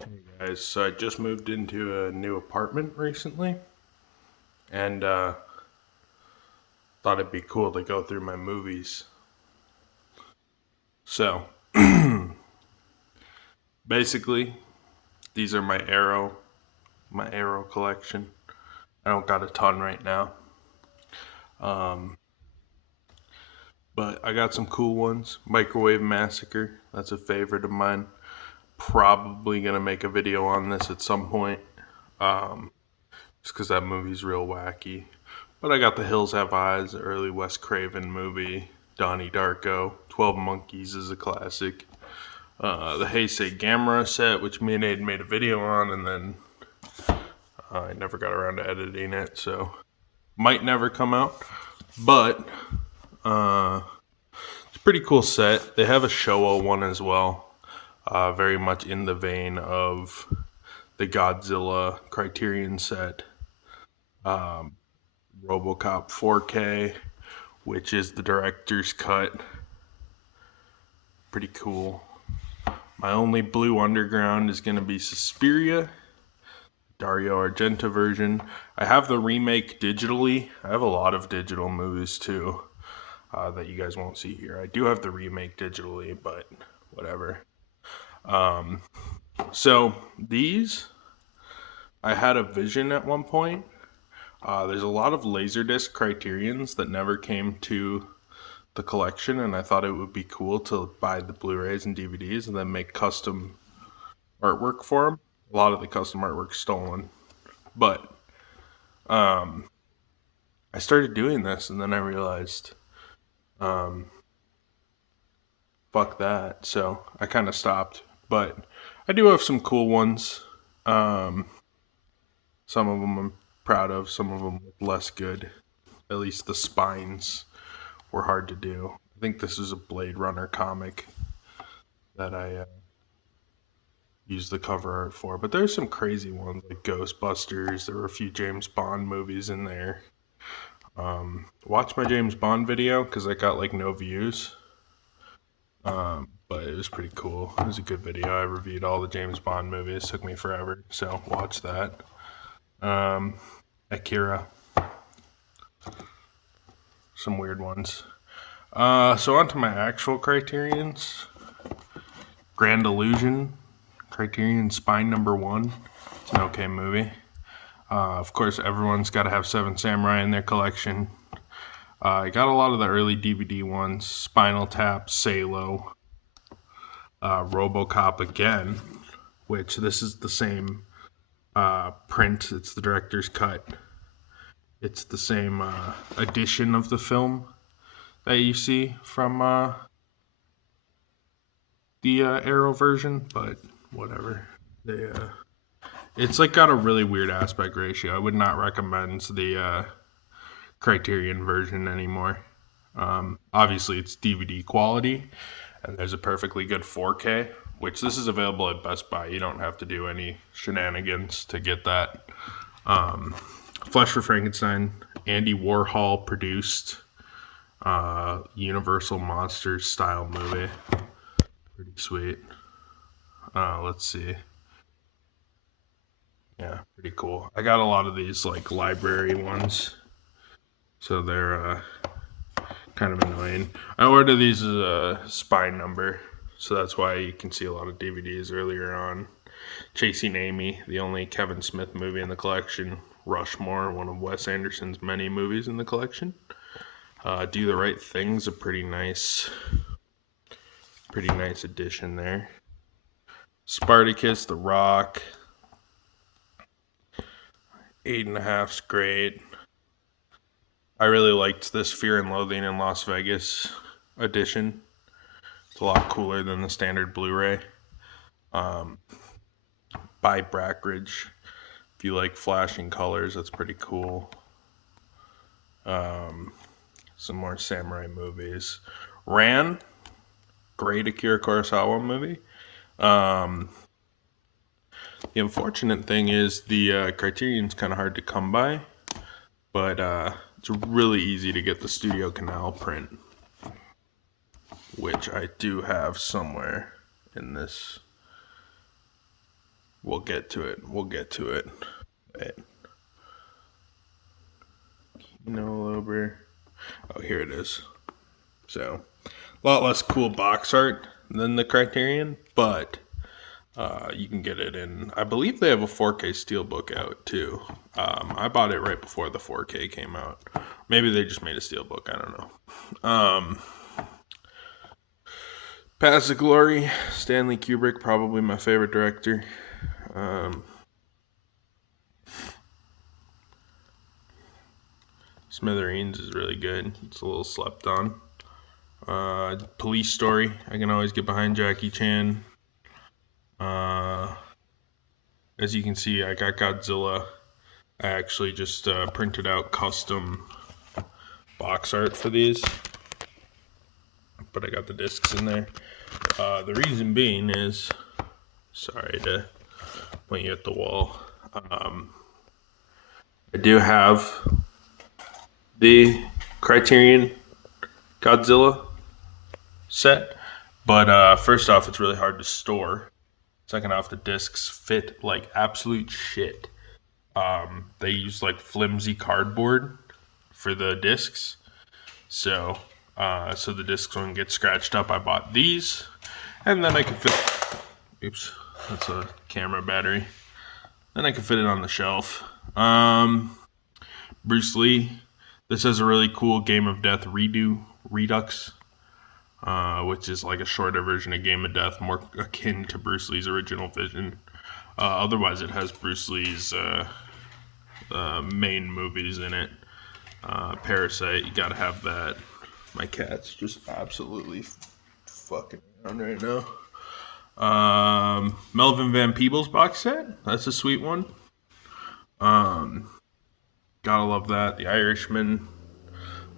Hey guys, so I just moved into a new apartment recently and thought it'd be cool to go through my movies. So, basically, these are my Arrow collection. I don't got a ton right now. Um, but I got some cool ones. Microwave Massacre, that's a favorite of mine. Probably gonna make a video on this at some point. Um, just because that movie's real wacky. But I got The Hills Have Eyes, the early Wes Craven movie. Donnie Darko. 12 Monkeys is a classic. The Heisei Gamera set, which me and Aiden made a video on, and then I never got around to editing it, so might never come out. But uh, it's a pretty cool set. They have a Showa one as well, very much in the vein of the Godzilla Criterion set. Um, RoboCop 4K, which is the director's cut. Pretty cool. My only Blue Underground is going to be Suspiria, Dario Argento version. I have the remake digitally. I have a lot of digital movies too that you guys won't see here. I do have the remake digitally, but whatever. Um, so these, I had a vision at one point. There's a lot of Laserdisc Criterions that never came to the collection, and I thought it would be cool to buy the Blu-rays and DVDs and then make custom artwork for them. A lot of the custom artwork stolen, but um, I started doing this, and then I realized, um, fuck that. So I kind of stopped, but I do have some cool ones. Um, some of them I'm proud of, some of them less good. At least the spines were hard to do. I think this is a Blade Runner comic that I used the cover art for. But there's some crazy ones like Ghostbusters. There were a few James Bond movies in there. Watch my James Bond video because I got like no views. But it was pretty cool. It was a good video. I reviewed all the James Bond movies. It took me forever, so watch that. Um, Akira, some weird ones. So on to my actual Criterions. Grand Illusion, Criterion Spine number 1. It's an okay movie. Of course, everyone's got to have Seven Samurai in their collection. I got a lot of the early DVD ones: Spinal Tap, Salo, RoboCop again, which this is the same print. It's the director's cut. It's the same edition of the film that you see from the Arrow version, but whatever. They it's like got a really weird aspect ratio. I would not recommend the Criterion version anymore. Obviously, it's DVD quality, and there's a perfectly good 4K, which this is available at Best Buy. You don't have to do any shenanigans to get that. Flesh for Frankenstein, Andy Warhol produced Universal Monsters style movie. Pretty sweet. Let's see. Yeah, pretty cool. I got a lot of these like library ones, so they're kind of annoying. I ordered these as a spine number, so that's why you can see a lot of DVDs earlier on. Chasing Amy, the only Kevin Smith movie in the collection. Rushmore, one of Wes Anderson's many movies in the collection. Do the Right Thing's a pretty nice addition there. Spartacus, The Rock, 8.5's great. I really liked this Fear and Loathing in Las Vegas edition. It's a lot cooler than the standard Blu-ray. By Brackridge. If you like flashing colors, that's pretty cool. Some more samurai movies. Ran, great Akira Kurosawa movie. The unfortunate thing is the Criterion's kind of hard to come by, but it's really easy to get the Studio Canal print, which I do have somewhere in this We'll get to it. Wait. Lober. Oh, here it is. So, a lot less cool box art than the Criterion, but you can get it in. I believe they have a 4K Steelbook out too. I bought it right before the 4K came out. Maybe they just made a Steelbook. I don't know. Paths of Glory, Stanley Kubrick, probably my favorite director. Smithereens is really good. It's a little slept on. Police Story, I can always get behind Jackie Chan. As you can see, I got Godzilla. I actually just printed out custom box art for these, but I got the discs in there. The reason being is, sorry to point you at the wall, I do have the Criterion Godzilla set, but first off, it's really hard to store. Second off, the discs fit like absolute shit. They use like flimsy cardboard for the discs, so the discs wouldn't get scratched up. I bought these, and then I could fit. Oops, that's a camera battery. Then I could fit it on the shelf. Bruce Lee. This is a really cool Game of Death Redux, which is like a shorter version of Game of Death, more akin to Bruce Lee's original vision. Otherwise, it has Bruce Lee's main movies in it. Parasite, you gotta have that. My cat's just absolutely fucking around right now. Melvin Van Peebles box set. That's a sweet one. Gotta love that. The Irishman,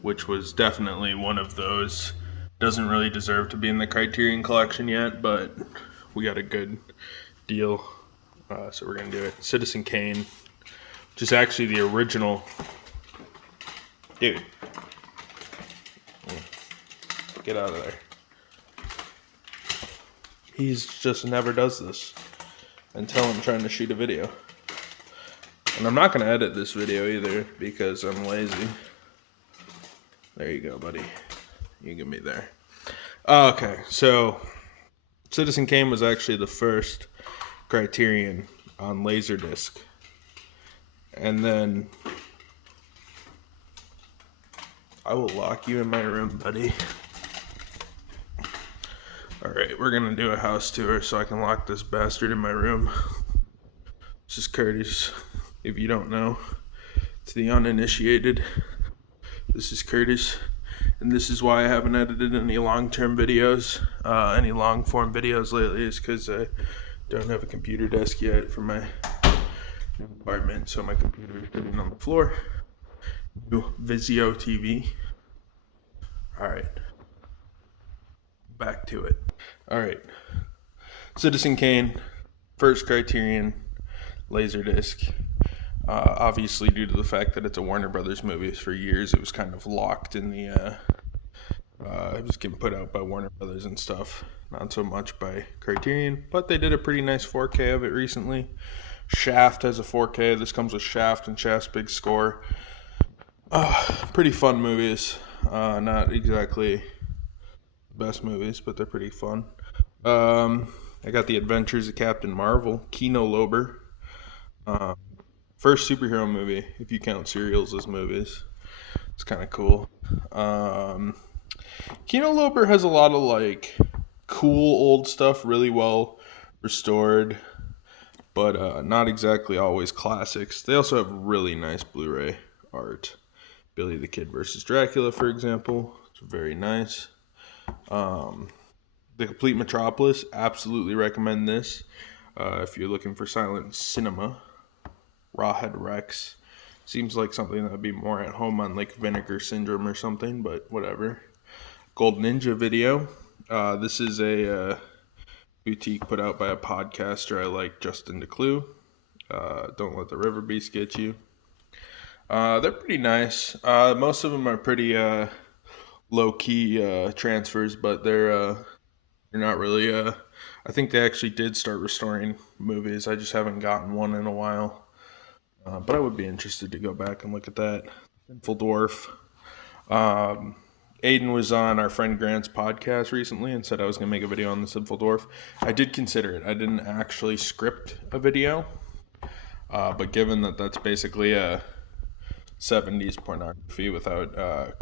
which was definitely one of those. Doesn't really deserve to be in the Criterion Collection yet, but we got a good deal, so we're gonna do it. Citizen Kane, which is actually the original. Dude, get out of there. He's just never does this until I'm trying to shoot a video. And I'm not going to edit this video either because I'm lazy. There you go, buddy. You get me there. Okay, so Citizen Kane was actually the first Criterion on Laserdisc. And then I will lock you in my room, buddy. Alright, we're going to do a house tour so I can lock this bastard in my room. This is Curtis. If you don't know, to the uninitiated, this is Curtis, and this is why I haven't edited any long-term videos, any long-form videos lately, is because I don't have a computer desk yet for my new apartment, so my computer is sitting on the floor. New Vizio TV. Alright, back to it. Alright, Citizen Kane, first Criterion, Laserdisc. Obviously, due to the fact that it's a Warner Brothers movie, for years it was kind of locked in the, it was getting put out by Warner Brothers and stuff, not so much by Criterion, but they did a pretty nice 4K of it recently. Shaft has a 4K, this comes with Shaft and Shaft's big score. Pretty fun movies, not exactly the best movies, but they're pretty fun. I got The Adventures of Captain Marvel, Kino Lorber. First superhero movie, if you count serials as movies. It's kind of cool. Kino Lorber has a lot of like cool old stuff, really well restored, but not exactly always classics. They also have really nice Blu-ray art. Billy the Kid versus Dracula, for example. It's very nice. The Complete Metropolis, absolutely recommend this. If you're looking for silent cinema. Rawhead Rex. Seems like something that would be more at home on like Vinegar Syndrome or something, but whatever. Gold Ninja Video. This is a boutique put out by a podcaster I like, Justin DeClue. Don't Let the River Beast Get You. They're pretty nice. Most of them are pretty low-key transfers, but they're not really I think they actually did start restoring movies. I just haven't gotten one in a while. But I would be interested to go back and look at that. Simple Dwarf. Um, Aiden was on our friend Grant's podcast recently and said I was going to make a video on the Simple Dwarf. I did consider it. I didn't actually script a video. But given that that's basically a 70s pornography without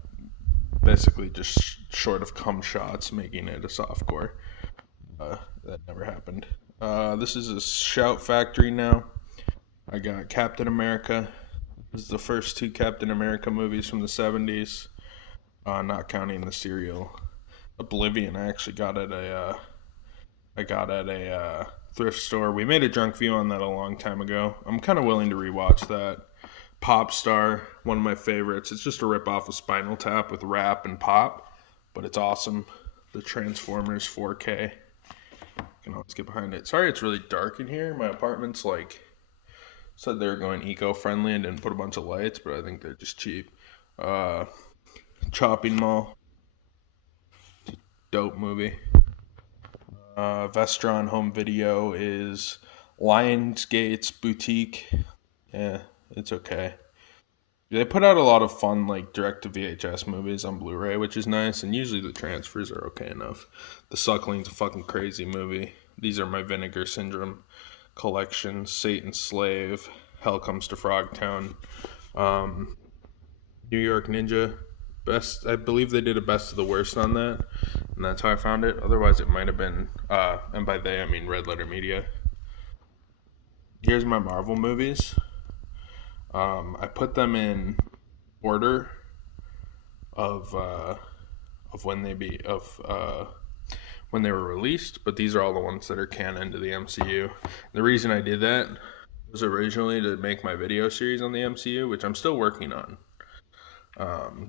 basically just short of cum shots making it a softcore, that never happened. This is a Shout Factory now. I got Captain America. This is the first two Captain America movies from the 70s, not counting the serial. Oblivion I actually got at a thrift store. We made a drunk view on that a long time ago. I'm kind of willing to rewatch that. Pop Star, one of my favorites. It's just a rip-off of Spinal Tap with rap and pop, but it's awesome. The Transformers 4K. You can always get behind it. Sorry it's really dark in here. My apartment's said they were going eco-friendly and didn't put a bunch of lights, but I think they're just cheap. Chopping Mall. Dope movie. Vestron Home Video is Lionsgate's Boutique. Yeah, it's okay. They put out a lot of fun, direct-to-VHS movies on Blu-ray, which is nice, and usually the transfers are okay enough. The Suckling's a fucking crazy movie. These are my Vinegar Syndrome collection. Satan's Slave, Hell Comes to Frogtown, New York Ninja. I believe they did a best of the worst on that, and that's how I found it. Otherwise, it might have been, and by they, I mean Red Letter Media. Here's my Marvel movies. I put them in order of when when they were released, but these are all the ones that are canon to the MCU. The reason I did that was originally to make my video series on the MCU, which I'm still working on.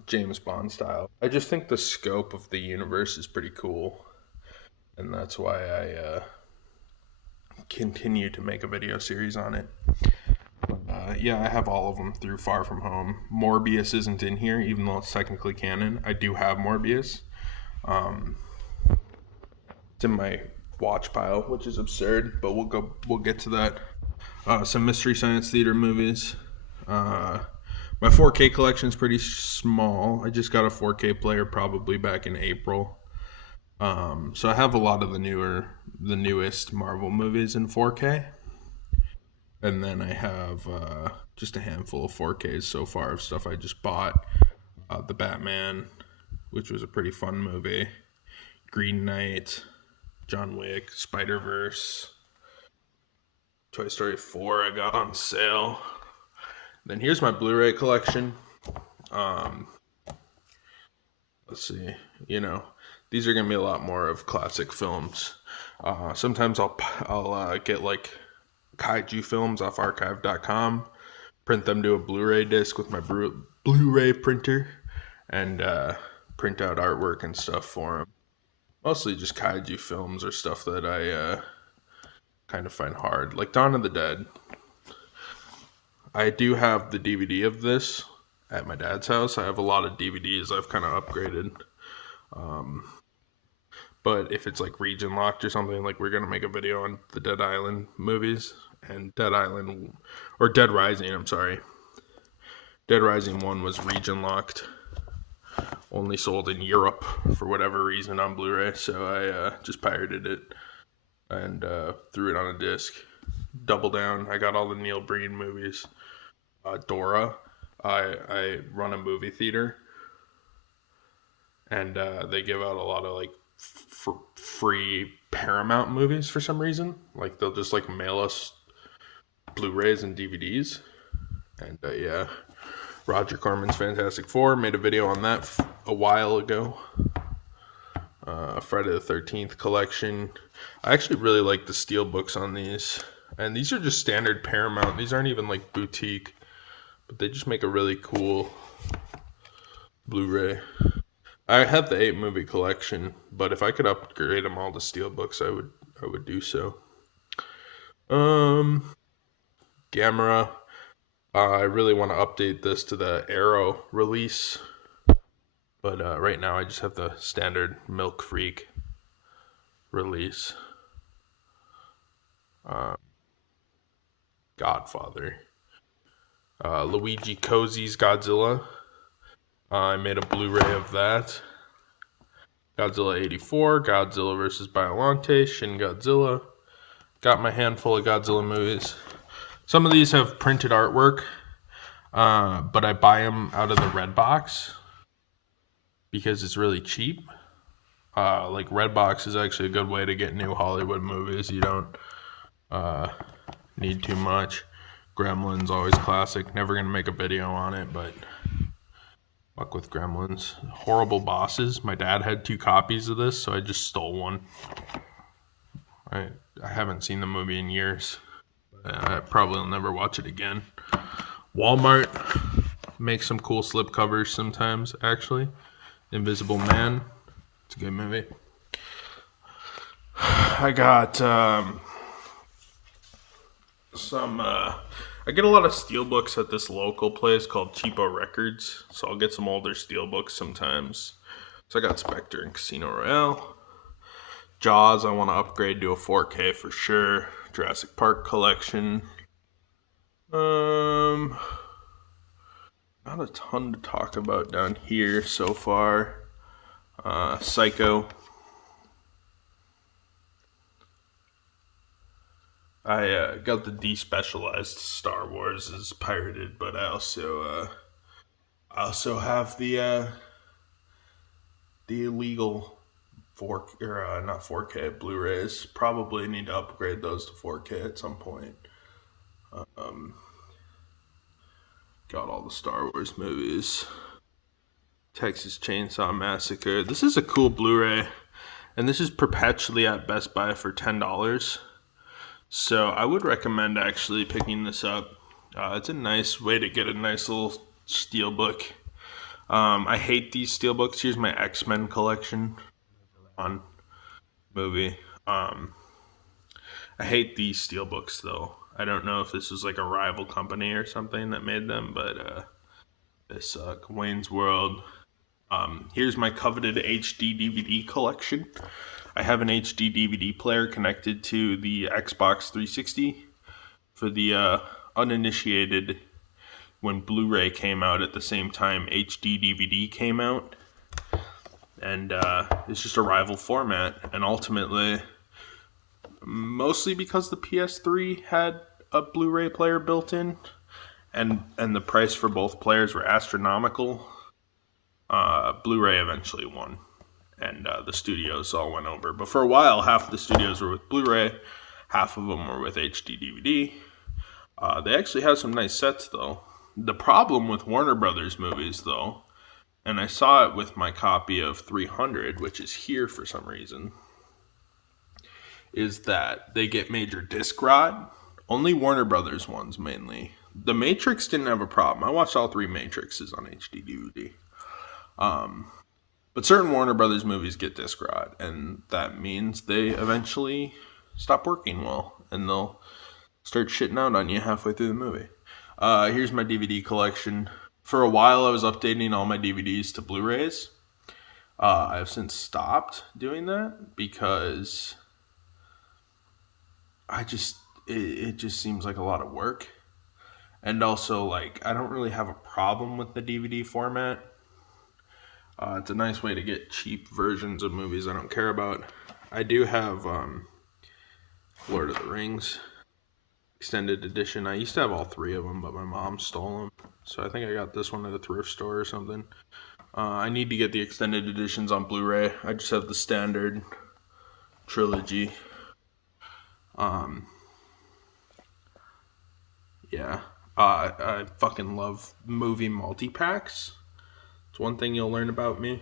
James Bond style. I just think the scope of the universe is pretty cool, and that's why I continue to make a video series on it. Yeah, I have all of them through Far From Home. Morbius isn't in here, even though it's technically canon. I do have Morbius. It's in my watch pile, which is absurd, but we'll get to that. Some Mystery Science Theater movies. My 4K collection is pretty small. I just got a 4K player probably back in April. So I have a lot of the newest Marvel movies in 4K. And then I have just a handful of 4Ks so far of stuff I just bought. The Batman, which was a pretty fun movie. Green Knight, John Wick, Spider-Verse, Toy Story 4 I got on sale. Then here's my Blu-ray collection. Let's see. These are gonna be a lot more of classic films. Sometimes I'll get kaiju films off archive.com, print them to a Blu-ray disc with my Blu-ray printer, and print out artwork and stuff for them. Mostly just kaiju films or stuff that I kind of find hard, like Dawn of the Dead. I do have the DVD of this at my dad's house. I have a lot of DVDs I've kind of upgraded. But if it's region locked or something, we're going to make a video on the Dead Island movies and Dead Rising, I'm sorry. Dead Rising 1 was region locked. Only sold in Europe for whatever reason on Blu-ray, so I just pirated it and threw it on a disc. Double down. I got all the Neil Breen movies. Dora. I run a movie theater, and they give out a lot of free Paramount movies for some reason. They'll just mail us Blu-rays and DVDs. And yeah, Roger Corman's Fantastic Four, made a video on that a while ago. Friday the 13th collection. I actually really like the steel books on these. And these are just standard Paramount. These aren't even boutique, but they just make a really cool Blu-ray. I have the 8-movie collection, but if I could upgrade them all to steel books, I would do so. Gamera. I really want to update this to the Arrow release, but right now I just have the standard Milk Freak release. Godfather. Luigi Cozzi's Godzilla. I made a Blu-ray of that. Godzilla 84, Godzilla vs. Biollante, Shin Godzilla. Got my handful of Godzilla movies. Some of these have printed artwork, but I buy them out of the Redbox because it's really cheap. Like Redbox is actually a good way to get new Hollywood movies. You don't need too much. Gremlins, always classic. Never gonna make a video on it, but fuck with Gremlins. Horrible Bosses. My dad had 2 copies of this, so I just stole one. I haven't seen the movie in years. I probably will never watch it again. Walmart makes some cool slipcovers sometimes, actually. Invisible Man. It's a good movie. I got I get a lot of steelbooks at this local place called Cheapo Records, so I'll get some older steelbooks sometimes. So I got Spectre and Casino Royale. Jaws, I want to upgrade to a 4K for sure. Jurassic Park collection. Not a ton to talk about down here so far. Psycho. I got the despecialized Star Wars as pirated, but I also have the illegal not 4K Blu-rays. Probably need to upgrade those to 4K at some point. Got all the Star Wars movies. Texas Chainsaw Massacre. This is a cool Blu-ray, and this is perpetually at Best Buy for $10. So I would recommend actually picking this up. It's a nice way to get a nice little steelbook. I hate these steelbooks. Here's my X-Men collection on movie. I hate these steelbooks though. I don't know if this was like a rival company or something that made them, but they suck. Wayne's World. Here's my coveted HD DVD collection. I have an HD DVD player connected to the Xbox 360. For the uninitiated, when Blu-ray came out at the same time HD DVD came out. And it's just a rival format. And ultimately, mostly because the PS3 had a Blu-ray player built in, and the price for both players were astronomical, Blu-ray eventually won. And the studios all went over. But for a while, half of the studios were with Blu-ray, half of them were with HD DVD. They actually have some nice sets, though. The problem with Warner Brothers movies, though, and I saw it with my copy of 300, which is here for some reason, is that they get major disc rot. Only Warner Brothers ones, mainly. The Matrix didn't have a problem. I watched all 3 Matrixes on HD DVD. But certain Warner Brothers movies get disc rot, and that means they eventually stop working well, and they'll start shitting out on you halfway through the movie. Here's my DVD collection. For a while, I was updating all my DVDs to Blu-rays. I've since stopped doing that because it just seems like a lot of work. And also, like, I don't really have a problem with the DVD format. It's a nice way to get cheap versions of movies I don't care about. I do have Lord of the Rings extended edition. I used to have all 3 of them, but my mom stole them. So I think I got this one at a thrift store or something. I need to get the extended editions on Blu-ray. I just have the standard trilogy. Yeah. I fucking love movie multi-packs. It's one thing you'll learn about me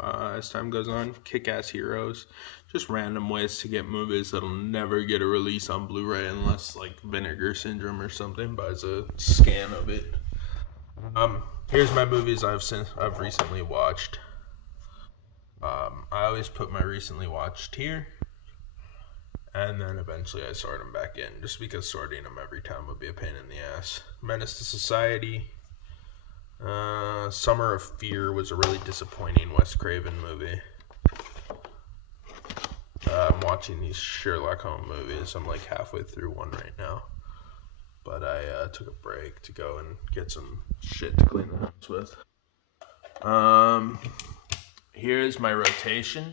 as time goes on. Kick-ass heroes. Just random ways to get movies that'll never get a release on Blu-ray unless, like, Vinegar Syndrome or something buys a scan of it. Here's my movies I've recently watched. I always put my recently watched here, and then eventually I sort them back in, just because sorting them every time would be a pain in the ass. Menace to Society. Summer of Fear was a really disappointing Wes Craven movie. I'm watching these Sherlock Holmes movies. I'm like halfway through one right now. But I took a break to go and get some shit to clean the house with. Here's my rotation,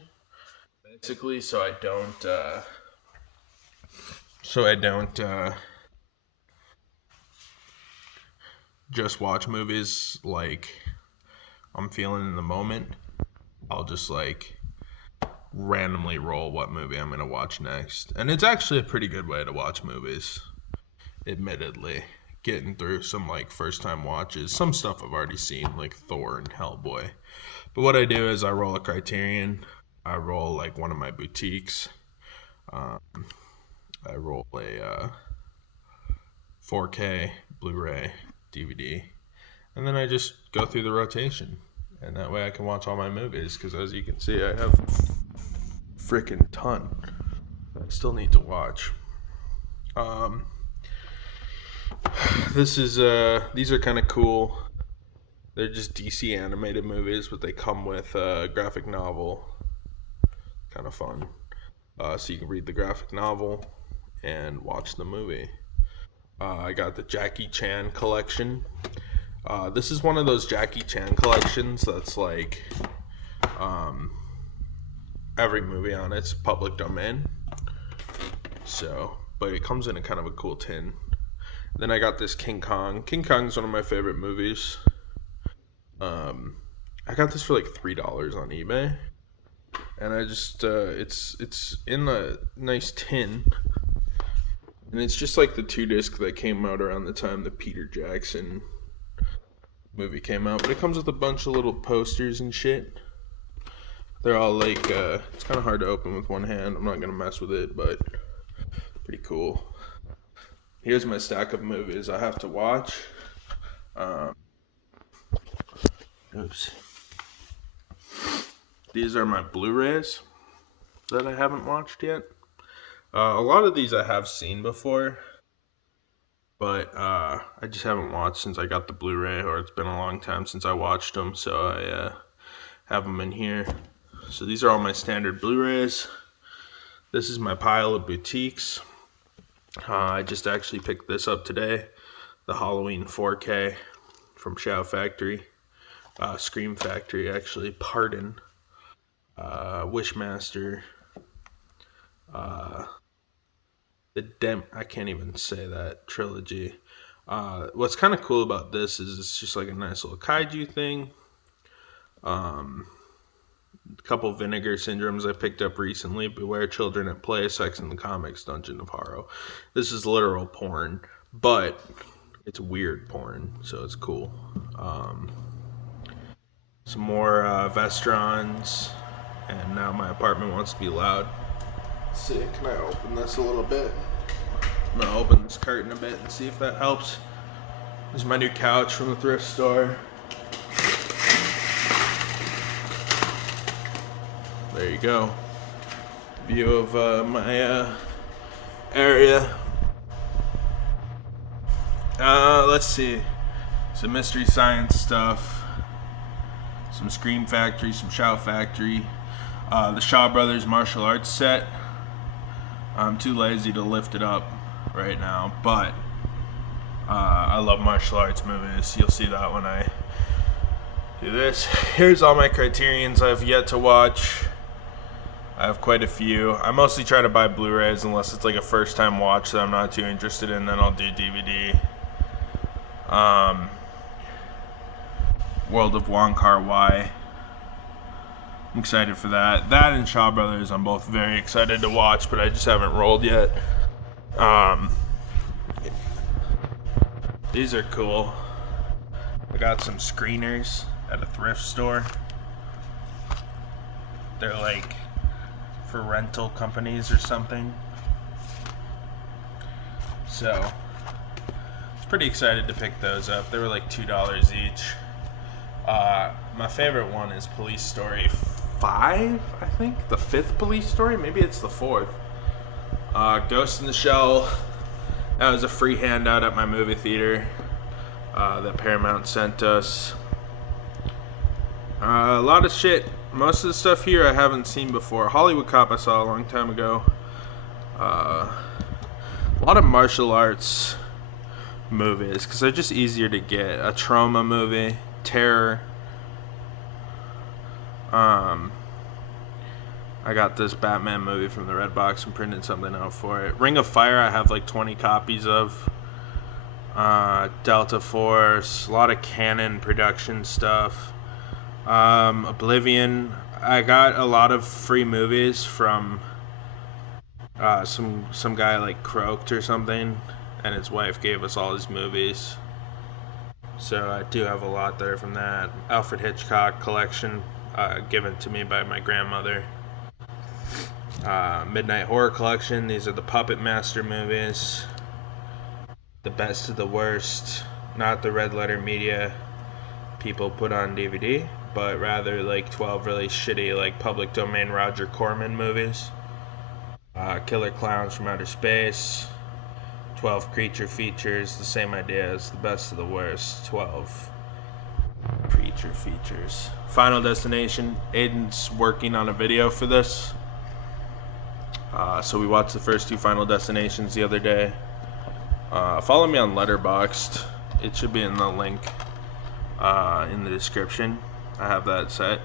basically, so I don't just watch movies like I'm feeling in the moment. I'll just like randomly roll what movie I'm gonna watch next, and it's actually a pretty good way to watch movies. Admittedly, getting through some like first time watches, some stuff I've already seen like Thor and Hellboy. But what I do is I roll a Criterion, I roll like one of my boutiques, I roll a 4K Blu-ray DVD, and then I just go through the rotation, and that way I can watch all my movies, because as you can see I have a freaking ton I still need to watch. These are kind of cool. They're just DC animated movies, but they come with a graphic novel. Kind of fun. So you can read the graphic novel and watch the movie. I got the Jackie Chan collection. This is one of those Jackie Chan collections that's like every movie on it's public domain. So, but it comes in a kind of a cool tin. Then I got this King Kong. King Kong's one of my favorite movies. I got this for like $3 on eBay, and I just it's in a nice tin, and it's just like the 2-disc that came out around the time the Peter Jackson movie came out. But it comes with a bunch of little posters and shit. They're all like it's kind of hard to open with one hand. I'm not gonna mess with it, but pretty cool. Here's my stack of movies I have to watch. These are my Blu-rays that I haven't watched yet. A lot of these I have seen before, but I just haven't watched since I got the Blu-ray, or it's been a long time since I watched them, so I have them in here. So these are all my standard Blu-rays. This is my pile of boutiques. I just actually picked this up today, the Halloween 4K from Shout Factory, Scream Factory actually, pardon, Wishmaster, I can't even say that, trilogy. What's kind of cool about this is it's just like a nice little kaiju thing. A couple Vinegar Syndromes I picked up recently. Beware Children at Play, Sex in the Comics, Dungeon of Horror. This is literal porn, but it's weird porn, so it's cool. Some more Vestrons, and now my apartment wants to be loud. Let's see, can I open this a little bit? I'm gonna open this curtain a bit and see if that helps. This is my new couch from the thrift store. There you go. View of my area. Let's see. Some Mystery Science stuff. Some Scream Factory, some Shout Factory. The Shaw Brothers martial arts set. I'm too lazy to lift it up right now, but I love martial arts movies. You'll see that when I do this. Here's all my Criterions I've yet to watch. I have quite a few. I mostly try to buy Blu-rays unless it's like a first time watch that I'm not too interested in, then I'll do DVD. World of Wong Kar-wai. I'm excited for that. That and Shaw Brothers I'm both very excited to watch, but I just haven't rolled yet. These are cool. I got some screeners at a thrift store. They're like for rental companies or something. So, I was pretty excited to pick those up. They were like $2 each. My favorite one is Police Story 5, I think? The 5th Police Story? Maybe it's the 4th. Ghost in the Shell. That was a free handout at my movie theater that Paramount sent us. A lot of shit Most of the stuff here I haven't seen before. Hollywood Cop I saw a long time ago. A lot of martial arts movies because they're just easier to get. A trauma movie, terror. I got this Batman movie from the Red Box and printed something out for it. Ring of Fire I have like 20 copies of. Delta Force, a lot of Canon production stuff. Oblivion. I got a lot of free movies from some guy like Croaked or something, and his wife gave us all his movies. So I do have a lot there from that. Alfred Hitchcock collection, given to me by my grandmother. Midnight Horror Collection. These are the Puppet Master movies. The best of the worst. Not the Red Letter Media people put on DVD, but rather like 12 really shitty like public domain Roger Corman movies. Killer Clowns from Outer Space. 12 creature features. The same idea as the best of the worst. 12 creature features. Final Destination. Aiden's working on a video for this. So we watched the first 2 Final Destinations the other day. Follow me on Letterboxd. It should be in the link in the description. I have that set.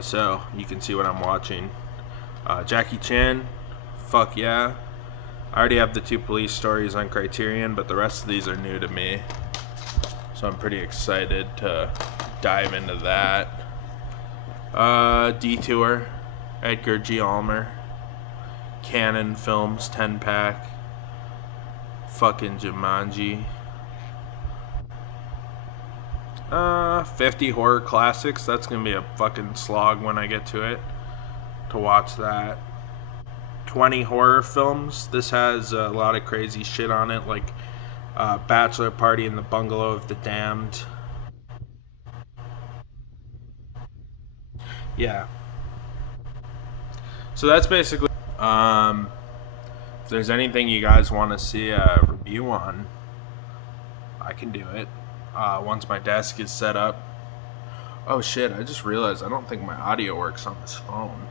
So you can see what I'm watching. Jackie Chan. Fuck yeah. I already have the 2 police stories on Criterion, but the rest of these are new to me. So I'm pretty excited to dive into that. Detour. Edgar G. Ulmer. Canon Films 10-pack. Fucking Jumanji. 50 horror classics. That's gonna be a fucking slog when I get to it to watch that. 20 horror films. This has a lot of crazy shit on it, like Bachelor Party in the Bungalow of the Damned. Yeah. So that's basically. If there's anything you guys want to see a review on, I can do it. Once my desk is set up. Oh shit, I just realized I don't think my audio works on this phone.